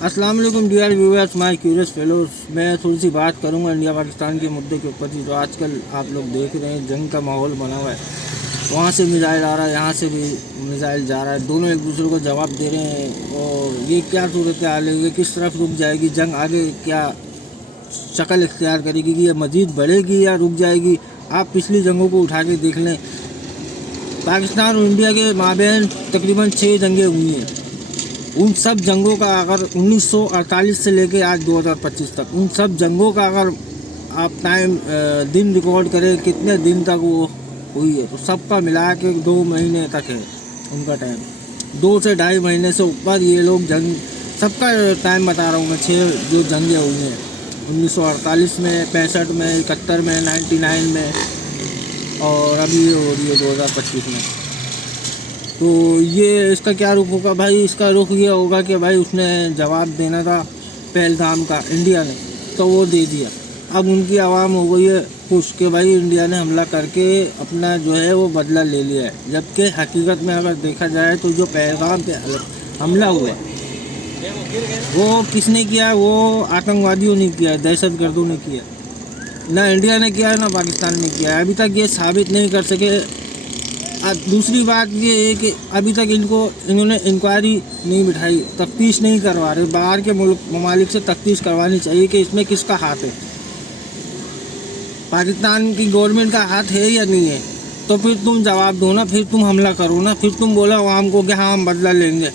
अस्सलाम वालेकुम dear viewers, my curious fellows. मैं थोड़ी सी बात करूंगा इंडिया पाकिस्तान के मुद्दे के ऊपर जो आजकल आप लोग देख रहे हैं, जंग का माहौल बना हुआ है। वहाँ से मिसाइल आ रहा है, यहाँ से भी मिसाइल जा रहा है, दोनों एक दूसरे को जवाब दे रहे हैं। और ये क्या सूरत हाल है, ये किस तरफ रुक जाएगी जंग, आगे क्या शक्ल इख्तियार करेगी, कि ये मज़ीद बढ़ेगी या रुक जाएगी। आप पिछली जंगों को उठा के देख लें, पाकिस्तान और इंडिया के माबैन तकरीबन 6 जंगें हुई हैं। उन सब जंगों का अगर 1948 से लेके आज 2025 तक, उन सब जंगों का अगर आप दिन रिकॉर्ड करें कितने दिन तक वो हुई है, तो सबका मिला के 2 महीने तक है उनका टाइम। 2 से 2.5 महीने से ऊपर ये लोग जंग, सबका टाइम बता रहा हूँ मैं। 6 जो जंगें हुई हैं 1948 में, 65 में, 71 में, 99 में, और अभी हो रही है 2025 में। तो ये इसका क्या रुख होगा भाई? इसका रुख ये होगा कि भाई उसने जवाब देना था पहलगाम का, इंडिया ने, तो वो दे दिया। अब उनकी आवाम हो गई है खुश कि भाई इंडिया ने हमला करके अपना जो है वो बदला ले लिया है। जबकि हकीकत में अगर देखा जाए तो जो पहलगाम पे हमला हुआ वो किसने किया? वो आतंकवादियों ने किया, दहशतगर्दों ने किया। ना इंडिया ने किया ना पाकिस्तान ने किया। अभी तक ये साबित नहीं कर सके। दूसरी बात ये है कि अभी तक इन्होंने इंक्वायरी नहीं बिठाई, तफ्तीश नहीं करवा रहे। बाहर के ममालिक से तफ्तीश करवानी चाहिए कि इसमें किसका हाथ है, पाकिस्तान की गवर्नमेंट का हाथ है या नहीं है। तो फिर तुम जवाब दो ना, फिर तुम हमला करो ना, फिर तुम बोलो आवाम को कि हाँ हम बदला लेंगे।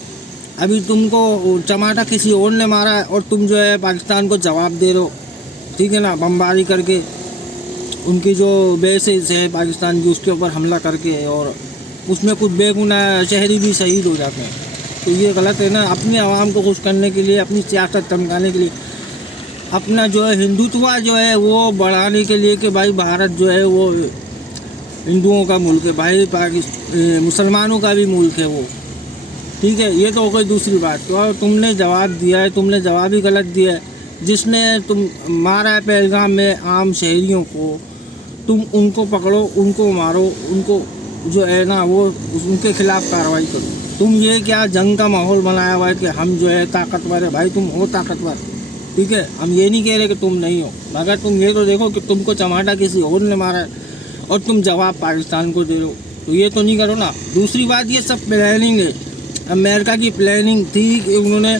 अभी तुमको चमाटा किसी और ने मारा है और तुम जो है पाकिस्तान को जवाब दे रहे हो, ठीक है ना, बमबारी करके उनकी जो बेसेस है पाकिस्तान की उसके ऊपर हमला करके, और उसमें कुछ बेगुनाह शहरी भी शहीद हो जाते हैं। तो ये गलत है ना। अपने आवाम को खुश करने के लिए, अपनी सियासत चमकाने के लिए, अपना जो है हिंदुत्व जो है वो बढ़ाने के लिए कि भाई भारत जो है वो हिंदुओं का मुल्क है, भाई मुसलमानों का भी मुल्क है वो, ठीक है। ये तो हो गई दूसरी बात। तो तुमने जवाब दिया है, तुमने जवाब ही गलत दिया है। जिसने तुम मारा है पहलगाम में आम शहरियों को, तुम उनको पकड़ो, उनको मारो, उनको जो है ना वो उनके खिलाफ कार्रवाई करो। तुम ये क्या जंग का माहौल बनाया हुआ है कि हम जो है ताकतवर है। भाई तुम हो ताकतवर, ठीक है, हम ये नहीं कह रहे कि तुम नहीं हो, मगर तुम ये तो देखो कि तुमको चमाटा किसी और ने मारा है और तुम जवाब पाकिस्तान को दे रहे हो। तो ये तो नहीं करो ना। दूसरी बात, ये सब प्लानिंग है, अमेरिका की प्लानिंग थी कि उन्होंने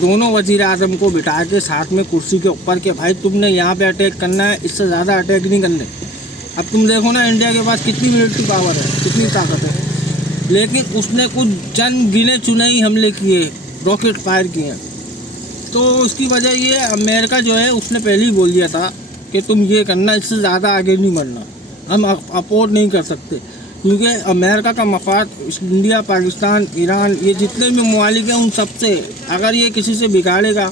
दोनों वज़ीर आज़म को बिठा के साथ में कुर्सी के ऊपर के भाई तुमने यहाँ पे अटैक करना है, इससे ज़्यादा अटैक नहीं करने। अब तुम देखो ना इंडिया के पास कितनी मिलिट्री पावर है, कितनी ताकत है, लेकिन उसने कुछ चंद गिने चुने ही हमले किए, रॉकेट फायर किए। तो उसकी वजह ये, अमेरिका जो है उसने पहले ही बोल दिया था कि तुम ये करना, इससे ज़्यादा आगे नहीं बढ़ना, हम अफोर्ड नहीं कर सकते। क्योंकि अमेरिका का मफाद इंडिया, पाकिस्तान, ईरान, ये जितने भी ममालिक हैं उन सब से, अगर ये किसी से बिगाड़ेगा,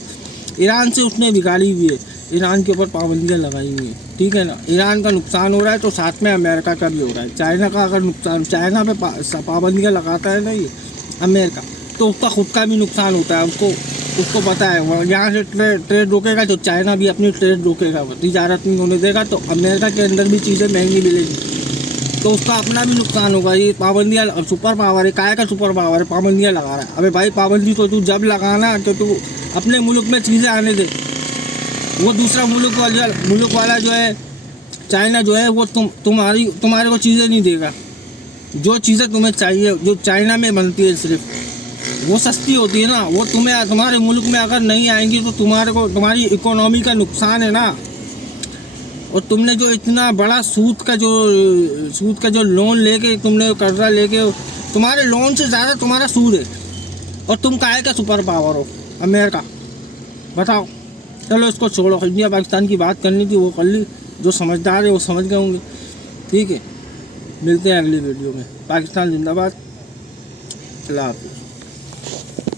ईरान से उसने बिगाड़ी हुई है, ईरान के ऊपर पाबंदियाँ लगाई हुई हैं, ठीक है ना। ईरान का नुकसान हो रहा है तो साथ में अमेरिका का भी हो रहा है। चाइना का अगर नुकसान, चाइना पे पाबंदियाँ लगाता है ना ये अमेरिका, तो उसका खुद का भी नुकसान होता है। उसको पता है यहाँ से ट्रेड रोकेगा तो चाइना भी अपनी ट्रेड रोकेगा, तिजारत नहीं होने देगा, तो अमेरिका के अंदर भी चीज़ें महंगी मिलेंगी, तो उसका अपना भी नुकसान होगा। ये पाबंदियाँ, सुपर पावर है, काय का सुपर पावर है, पाबंदियाँ लगा रहा है। अबे भाई पाबंदी तो तू जब लगाना तो तू अपने मुल्क में चीज़ें आने दे। वो दूसरा मुल्क वाला जो है चाइना जो है वो तुम्हारे को चीज़ें नहीं देगा। जो चीज़ें तुम्हें चाहिए, जो चाइना में बनती है सिर्फ, वो सस्ती होती है ना, वो तुम्हारे मुल्क में अगर नहीं आएंगी तो तुम्हारी इकोनॉमी का नुकसान है ना। और तुमने जो इतना बड़ा सूद का जो लोन लेके, तुमने कर्जा लेके, तुम्हारे लोन से ज़्यादा तुम्हारा सूद है, और तुम काहे का सुपर पावर हो अमेरिका, बताओ। चलो इसको छोड़ो, इंडिया पाकिस्तान की बात करनी थी वो कर ली, जो समझदार है वो समझ गए होंगे, ठीक है। मिलते हैं अगली वीडियो में। पाकिस्तान जिंदाबाद, अल्लाह हाफ़िज़।